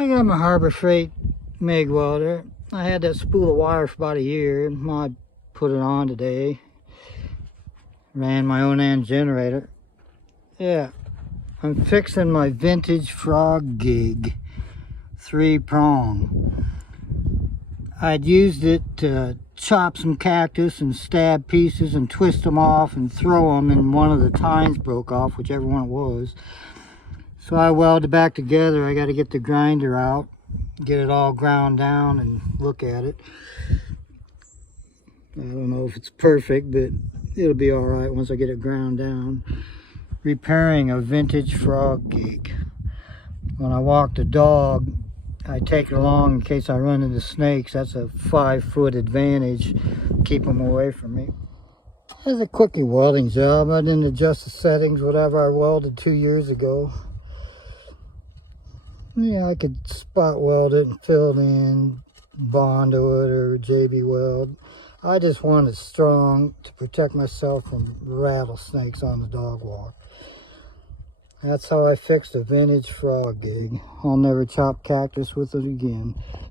I got my Harbor Freight MIG welder. I had that spool of wire for about a year. I put it on today. Ran my own end generator. Yeah, I'm fixing my vintage frog gig 3-prong. I'd used it to chop some cactus and stab pieces and twist them off and throw them, and one of the tines broke off, whichever one it was. So I welded it back together. I got to get the grinder out, get it all ground down and look at it. I don't know if it's perfect, but it'll be all right once I get it ground down. Repairing a vintage frog gig. When I walk the dog, I take it along in case I run into snakes. That's a 5-foot advantage. Keep them away from me. It's a quickie welding job. I didn't adjust the settings, whatever I welded 2 years ago. Yeah, I could spot weld it and fill it in, bond to it, or JB Weld. I just want it strong to protect myself from rattlesnakes on the dog walk. That's how I fixed a vintage frog gig. I'll never chop cactus with it again.